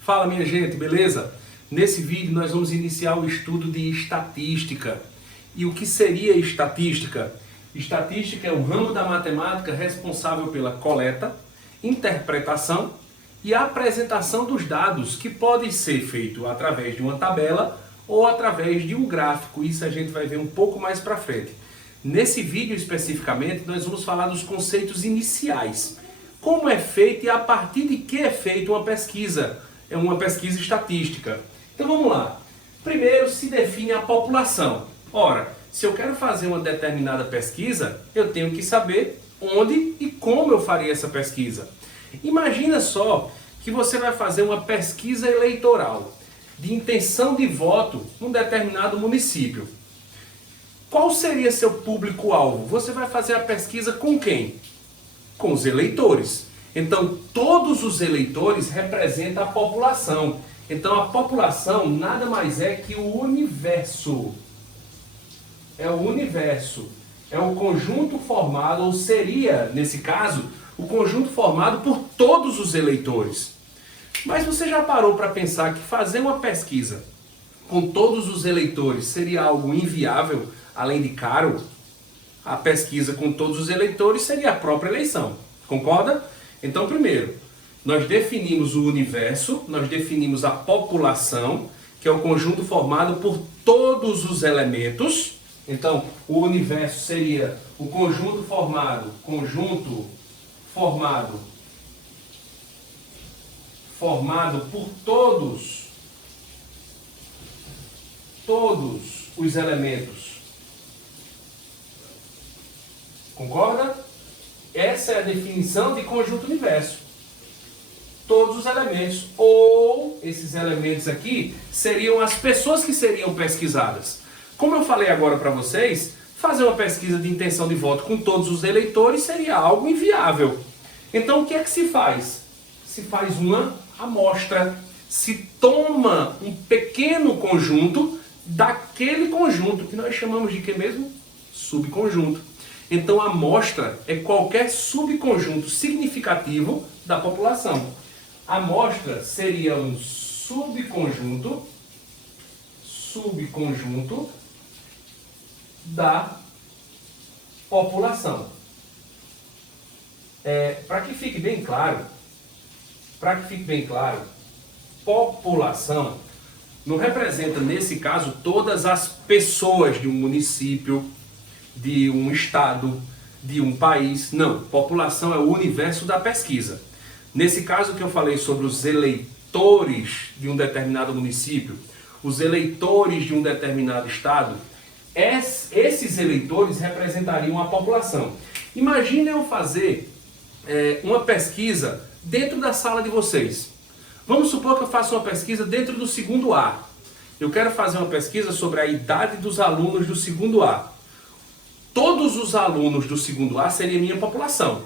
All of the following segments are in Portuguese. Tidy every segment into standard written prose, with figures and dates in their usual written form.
Fala minha gente, beleza? Nesse vídeo nós vamos iniciar o estudo de estatística. E o que seria estatística? Estatística é o ramo da matemática responsável pela coleta, interpretação e apresentação dos dados, que pode ser feito através de uma tabela ou através de um gráfico. Isso a gente vai ver um pouco mais para frente. Nesse vídeo especificamente nós vamos falar dos conceitos iniciais. Como é feito e a partir de que é feita uma pesquisa. É uma pesquisa estatística. Então vamos lá. Primeiro se define a população. Ora, se eu quero fazer uma determinada pesquisa, eu tenho que saber onde e como eu faria essa pesquisa. Imagina só que você vai fazer uma pesquisa eleitoral de intenção de voto num determinado município. Qual seria seu público-alvo? Você vai fazer a pesquisa com quem? Com os eleitores. Então, todos os eleitores representam a população. Então, a população nada mais é que o universo. É o universo. É o conjunto formado, ou seria, nesse caso, o conjunto formado por todos os eleitores. Mas você já parou para pensar que fazer uma pesquisa com todos os eleitores seria algo inviável, além de caro? A pesquisa com todos os eleitores seria a própria eleição. Concorda? Então, primeiro, nós definimos o universo, nós definimos a população, que é o conjunto formado por todos os elementos. Então, o universo seria o conjunto formado por todos os elementos. Concorda? Essa é a definição de conjunto universo. Todos os elementos, ou esses elementos aqui, seriam as pessoas que seriam pesquisadas. Como eu falei agora para vocês, fazer uma pesquisa de intenção de voto com todos os eleitores seria algo inviável. Então o que é que se faz? Se faz uma amostra, se toma um pequeno conjunto daquele conjunto, que nós chamamos de que mesmo? Subconjunto. Então a amostra é qualquer subconjunto significativo da população. A amostra seria um subconjunto da população. Para que fique bem claro, população não representa, nesse caso, todas as pessoas de um município, de um estado, de um país. Não, população é o universo da pesquisa. Nesse caso que eu falei sobre os eleitores de um determinado município, os eleitores de um determinado estado, esses eleitores representariam a população. Imagine eu fazer uma pesquisa dentro da sala de vocês. Vamos supor que eu faça uma pesquisa dentro do segundo A. Eu quero fazer uma pesquisa sobre a idade dos alunos do segundo A. Todos os alunos do segundo A seria minha população.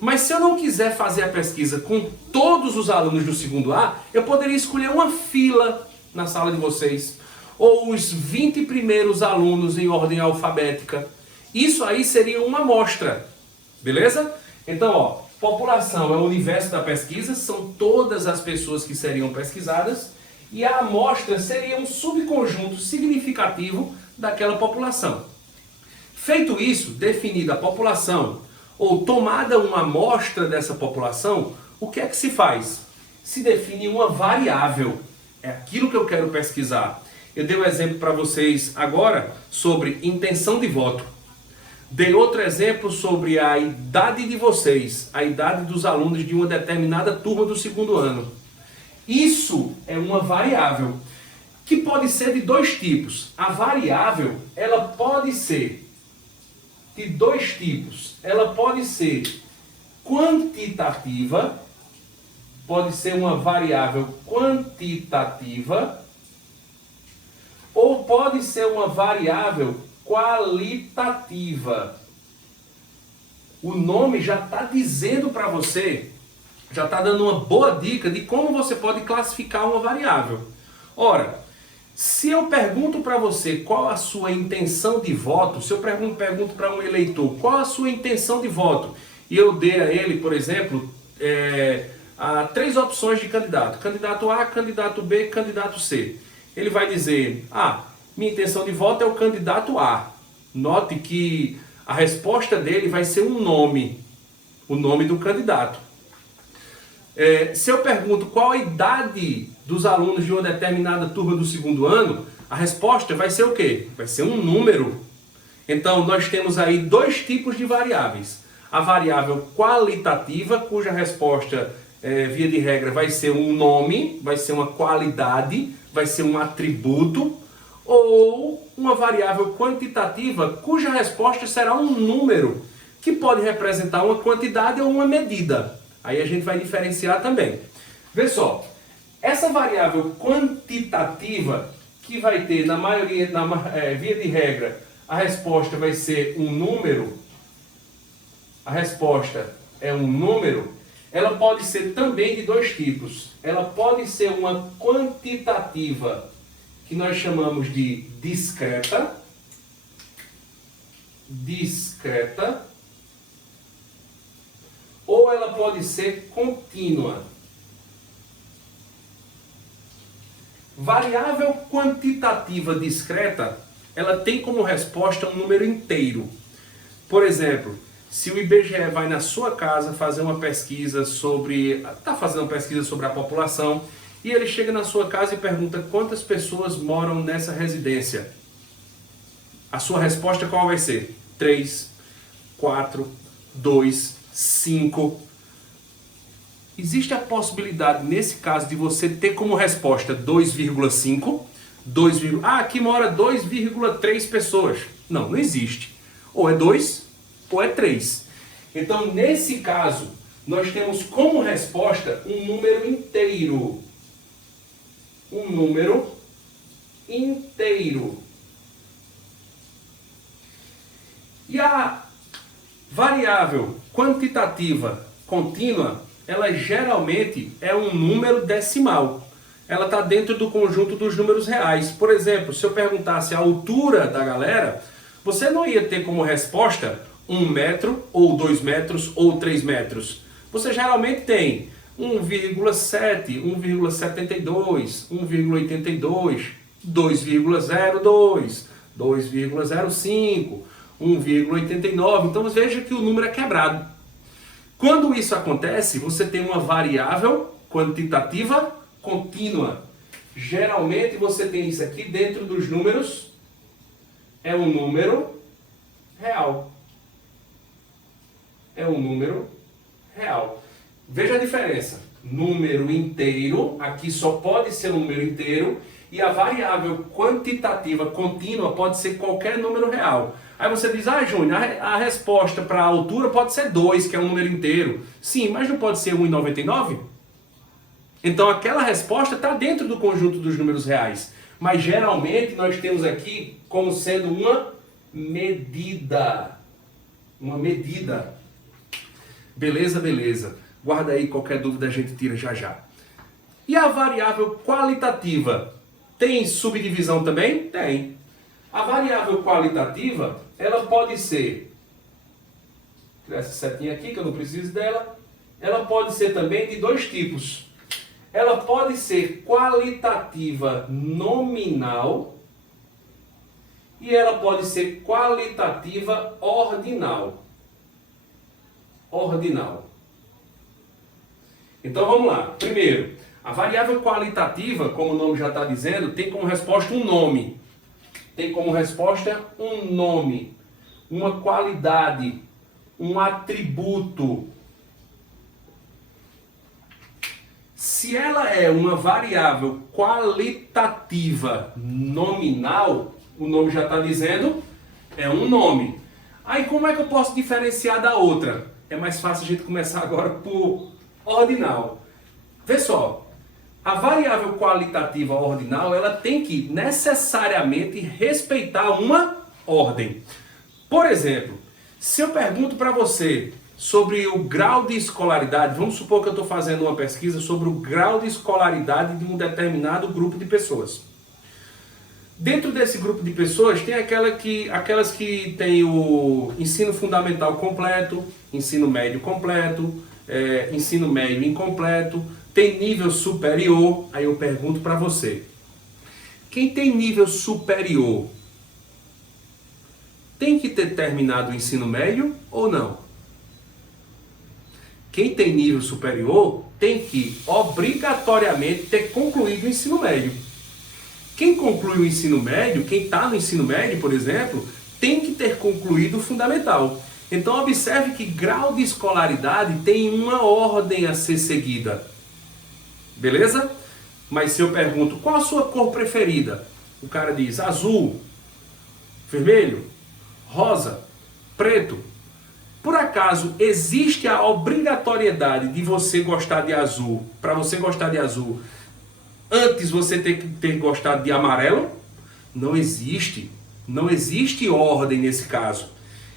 Mas se eu não quiser fazer a pesquisa com todos os alunos do segundo A, eu poderia escolher uma fila na sala de vocês, ou os 20 primeiros alunos em ordem alfabética. Isso aí seria uma amostra, beleza? Então, população é o universo da pesquisa, são todas as pessoas que seriam pesquisadas, e a amostra seria um subconjunto significativo daquela população. Feito isso, definida a população, ou tomada uma amostra dessa população, o que é que se faz? Se define uma variável. É aquilo que eu quero pesquisar. Eu dei um exemplo para vocês agora sobre intenção de voto. Dei outro exemplo sobre a idade de vocês, a idade dos alunos de uma determinada turma do segundo ano. Isso é uma variável, que pode ser de dois tipos. A variável, ela pode ser de dois tipos. Ela pode ser quantitativa, pode ser uma variável quantitativa, ou pode ser uma variável qualitativa. O nome já está dizendo para você, já está dando uma boa dica de como você pode classificar uma variável. Ora, se eu pergunto para você qual a sua intenção de voto, se eu pergunto para um eleitor qual a sua intenção de voto, e eu dei a ele, por exemplo, três opções de candidato: candidato A, candidato B, candidato C. Ele vai dizer: minha intenção de voto é o candidato A. Note que a resposta dele vai ser um nome, o nome do candidato. Se eu pergunto qual a idade dos alunos de uma determinada turma do segundo ano, a resposta vai ser o quê? Vai ser um número. Então, nós temos aí dois tipos de variáveis. A variável qualitativa, cuja resposta, via de regra, vai ser um nome, vai ser uma qualidade, vai ser um atributo, ou uma variável quantitativa, cuja resposta será um número, que pode representar uma quantidade ou uma medida. Aí a gente vai diferenciar também. Vê só, essa variável quantitativa, que vai ter, na maioria, via de regra, a resposta vai ser um número, a resposta é um número, ela pode ser também de dois tipos. Ela pode ser uma quantitativa, que nós chamamos de discreta, ou ela pode ser contínua. Variável quantitativa discreta, ela tem como resposta um número inteiro. Por exemplo, se o IBGE vai na sua casa fazer uma pesquisa sobre, a população, e ele chega na sua casa e pergunta quantas pessoas moram nessa residência. A sua resposta qual vai ser? 3, 4, 2, 5. Existe a possibilidade, nesse caso, de você ter como resposta 2,5. Aqui mora 2,3 pessoas. Não, não existe. Ou é 2 ou é 3. Então, nesse caso, nós temos como resposta um número inteiro. Um número inteiro. E a variável quantitativa contínua, ela geralmente é um número decimal. Ela está dentro do conjunto dos números reais. Por exemplo, se eu perguntasse a altura da galera, você não ia ter como resposta 1 metro, ou 2 metros, ou 3 metros. Você geralmente tem 1,7, 1,72, 1,82, 2,02, 2,05, 1,89. Então veja que o número é quebrado. Quando isso acontece, você tem uma variável quantitativa contínua. Geralmente você tem isso aqui dentro dos números, é um número real. É um número real. Veja a diferença. Número inteiro, aqui só pode ser um número inteiro, e a variável quantitativa contínua pode ser qualquer número real. Aí você diz: Júnior, a resposta para a altura pode ser 2, que é um número inteiro. Sim, mas não pode ser 1,99? Então aquela resposta está dentro do conjunto dos números reais. Mas geralmente nós temos aqui como sendo uma medida. Uma medida. Beleza, beleza. Guarda aí, qualquer dúvida a gente tira já já. E a variável qualitativa tem subdivisão também? Tem. A variável qualitativa, ela pode ser, tirar essa setinha aqui que eu não preciso dela, ela pode ser também de dois tipos. Ela pode ser qualitativa nominal e ela pode ser qualitativa ordinal. Ordinal. Então vamos lá. Primeiro, a variável qualitativa, como o nome já está dizendo, tem como resposta um nome. Tem como resposta um nome, uma qualidade, um atributo. Se ela é uma variável qualitativa nominal, o nome já está dizendo, é um nome. Aí como é que eu posso diferenciar da outra? É mais fácil a gente começar agora por ordinal. Vê só. A variável qualitativa ordinal, ela tem que necessariamente respeitar uma ordem. Por exemplo, se eu pergunto para você sobre o grau de escolaridade, vamos supor que eu estou fazendo uma pesquisa sobre o grau de escolaridade de um determinado grupo de pessoas. Dentro desse grupo de pessoas tem aquelas que têm o ensino fundamental completo, ensino médio completo, ensino médio incompleto, tem nível superior. Aí eu pergunto para você, quem tem nível superior tem que ter terminado o ensino médio ou não? Quem tem nível superior tem que obrigatoriamente ter concluído o ensino médio. Quem conclui o ensino médio, quem está no ensino médio, por exemplo, tem que ter concluído o fundamental. Então observe que grau de escolaridade tem uma ordem a ser seguida. Beleza? Mas se eu pergunto, qual a sua cor preferida? O cara diz azul, vermelho, rosa, preto. Por acaso existe a obrigatoriedade de você gostar de azul? Para você gostar de azul, antes você ter gostado de amarelo? Não existe. Não existe ordem nesse caso.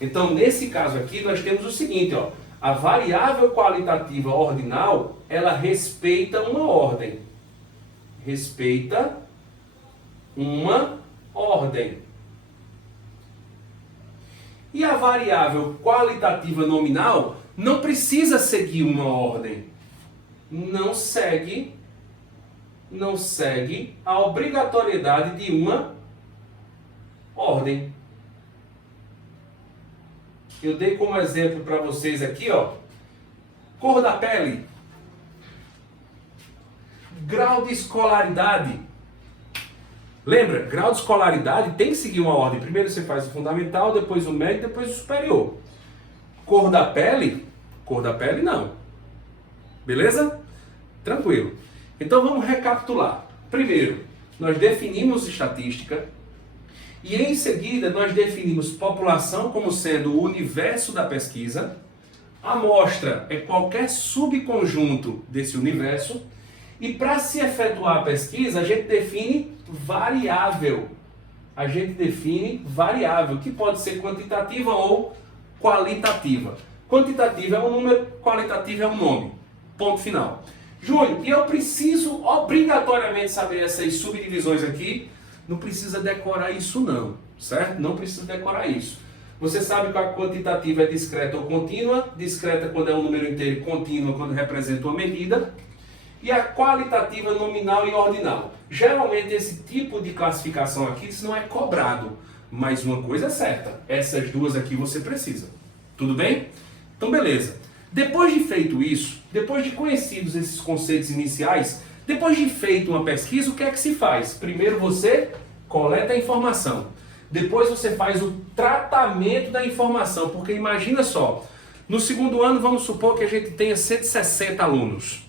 Então, nesse caso aqui, nós temos o seguinte, ó. A variável qualitativa ordinal, ela respeita uma ordem. Respeita uma ordem. E a variável qualitativa nominal não precisa seguir uma ordem. Não segue a obrigatoriedade de uma ordem. Eu dei como exemplo para vocês aqui, ó, cor da pele, grau de escolaridade. Lembra, grau de escolaridade tem que seguir uma ordem. Primeiro você faz o fundamental, depois o médio, depois o superior. Cor da pele não. Beleza? Tranquilo. Então vamos recapitular. Primeiro, nós definimos estatística. E em seguida nós definimos população como sendo o universo da pesquisa. Amostra é qualquer subconjunto desse universo. E para se efetuar a pesquisa, a gente define variável. A gente define variável, que pode ser quantitativa ou qualitativa. Quantitativa é um número, qualitativa é um nome. Ponto final. Júnior, e eu preciso obrigatoriamente saber essas subdivisões aqui? Não precisa decorar isso não, certo? Não precisa decorar isso. Você sabe que a quantitativa é discreta ou contínua, discreta quando é um número inteiro, contínua quando representa uma medida, e a qualitativa nominal e ordinal. Geralmente esse tipo de classificação aqui isso não é cobrado, mas uma coisa é certa, essas duas aqui você precisa. Tudo bem? Então beleza. Depois de feito isso, depois de conhecidos esses conceitos iniciais, depois de feito uma pesquisa, o que é que se faz? Primeiro você coleta a informação. Depois você faz o tratamento da informação. Porque imagina só, no segundo ano vamos supor que a gente tenha 160 alunos.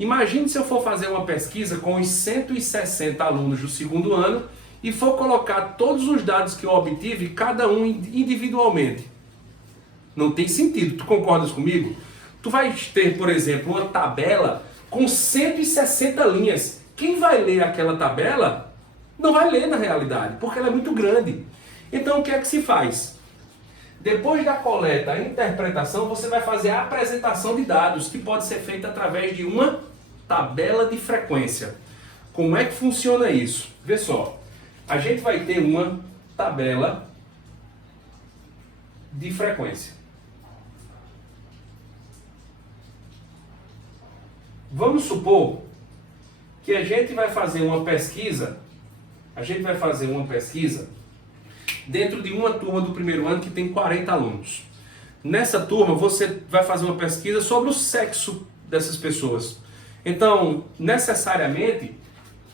Imagine se eu for fazer uma pesquisa com os 160 alunos do segundo ano e for colocar todos os dados que eu obtive, cada um individualmente. Não tem sentido, tu concordas comigo? Tu vai ter, por exemplo, uma tabela com 160 linhas. Quem vai ler aquela tabela não vai ler na realidade, porque ela é muito grande. Então o que é que se faz? Depois da coleta e interpretação, você vai fazer a apresentação de dados, que pode ser feita através de uma tabela de frequência. Como é que funciona isso? Vê só, a gente vai ter uma tabela de frequência. Vamos supor que a gente vai fazer uma pesquisa, dentro de uma turma do primeiro ano que tem 40 alunos. Nessa turma você vai fazer uma pesquisa sobre o sexo dessas pessoas. Então, necessariamente,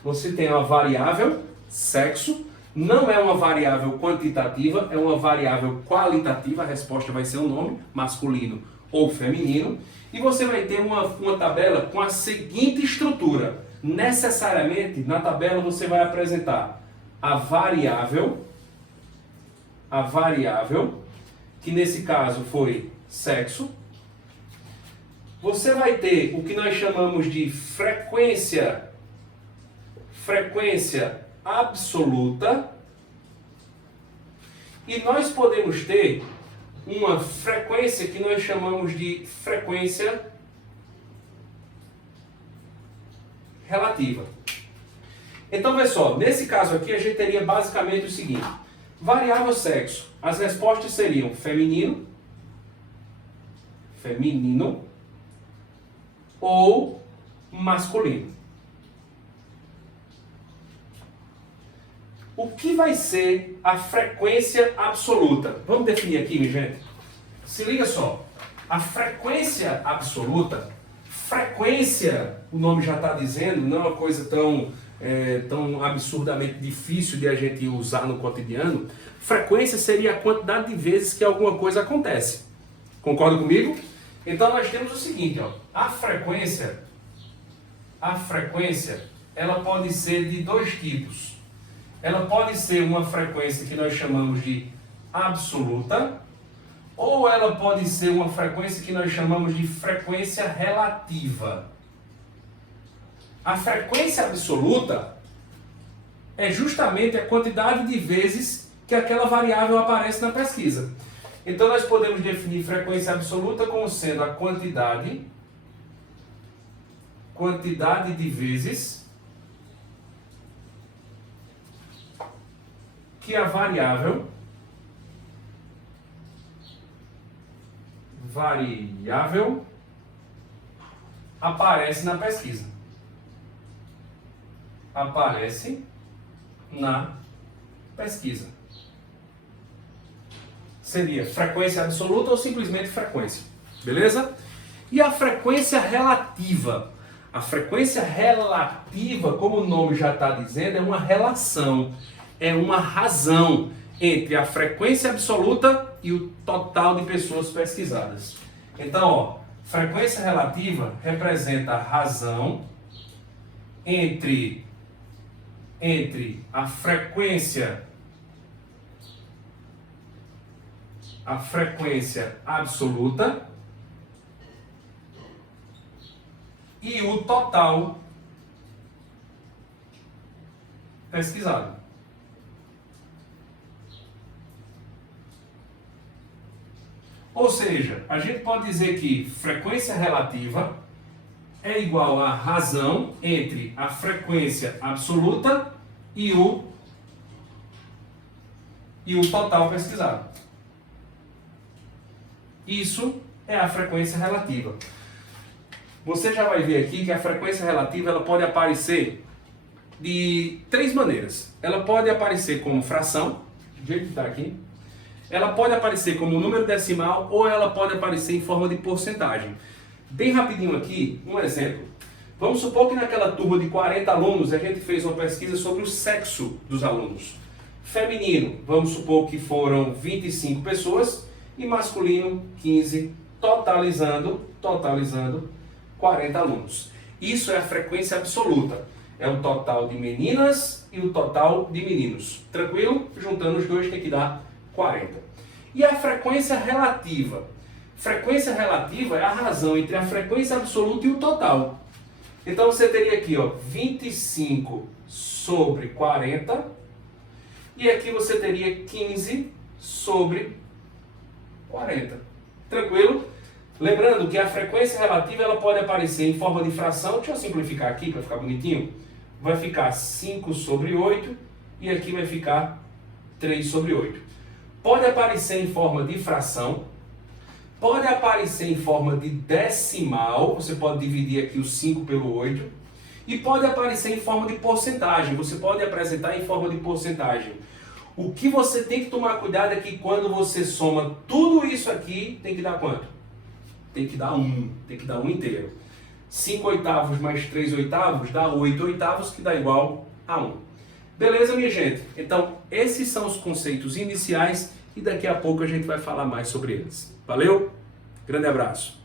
você tem uma variável, sexo, não é uma variável quantitativa, é uma variável qualitativa, a resposta vai ser o nome, masculino ou feminino, e você vai ter uma tabela com a seguinte estrutura. Necessariamente, na tabela você vai apresentar a variável, que nesse caso foi sexo. Você vai ter o que nós chamamos de frequência absoluta. E nós podemos ter uma frequência que nós chamamos de frequência relativa. Então, vê só, nesse caso aqui a gente teria basicamente o seguinte: variável sexo, as respostas seriam feminino, ou masculino. O que vai ser a frequência absoluta? Vamos definir aqui, minha gente. Se liga só. A frequência absoluta, frequência, o nome já está dizendo, não é uma coisa tão absurdamente difícil de a gente usar no cotidiano. Frequência seria a quantidade de vezes que alguma coisa acontece. Concorda comigo? Então nós temos o seguinte, ó, a frequência, ela pode ser de dois tipos. Ela pode ser uma frequência que nós chamamos de absoluta, ou ela pode ser uma frequência que nós chamamos de frequência relativa. A frequência absoluta é justamente a quantidade de vezes que aquela variável aparece na pesquisa. Então nós podemos definir frequência absoluta como sendo a quantidade de vezes que a variável aparece na pesquisa. Aparece na pesquisa. Seria frequência absoluta ou simplesmente frequência. Beleza? E a frequência relativa? A frequência relativa, como o nome já está dizendo, é uma relação, é uma razão entre a frequência absoluta e o total de pessoas pesquisadas. Então, ó, frequência relativa representa a razão entre a frequência absoluta e o total pesquisado. Ou seja, a gente pode dizer que frequência relativa é igual à razão entre a frequência absoluta e o total pesquisado. Isso é a frequência relativa. Você já vai ver aqui que a frequência relativa ela pode aparecer de três maneiras. Ela pode aparecer como fração, do jeito que está aqui. Ela pode aparecer como número decimal ou ela pode aparecer em forma de porcentagem. Bem rapidinho aqui, um exemplo. Vamos supor que naquela turma de 40 alunos a gente fez uma pesquisa sobre o sexo dos alunos. Feminino, vamos supor que foram 25 pessoas e masculino 15, totalizando 40 alunos. Isso é a frequência absoluta. É o total de meninas e o total de meninos. Tranquilo? Juntando os dois tem que dar 40. E a frequência relativa? Frequência relativa é a razão entre a frequência absoluta e o total. Então você teria aqui, ó, 25 sobre 40. E aqui você teria 15 sobre 40. Tranquilo? Lembrando que a frequência relativa ela pode aparecer em forma de fração. Deixa eu simplificar aqui para ficar bonitinho. Vai ficar 5 sobre 8 e aqui vai ficar 3 sobre 8. Pode aparecer em forma de fração, pode aparecer em forma de decimal, você pode dividir aqui o 5 pelo 8, e pode aparecer em forma de porcentagem, você pode apresentar em forma de porcentagem. O que você tem que tomar cuidado é que quando você soma tudo isso aqui, tem que dar quanto? Tem que dar 1, tem que dar 1 inteiro. 5 oitavos mais 3 oitavos dá 8 oitavos, que dá igual a 1. Beleza, minha gente? Então, esses são os conceitos iniciais e daqui a pouco a gente vai falar mais sobre eles. Valeu? Grande abraço!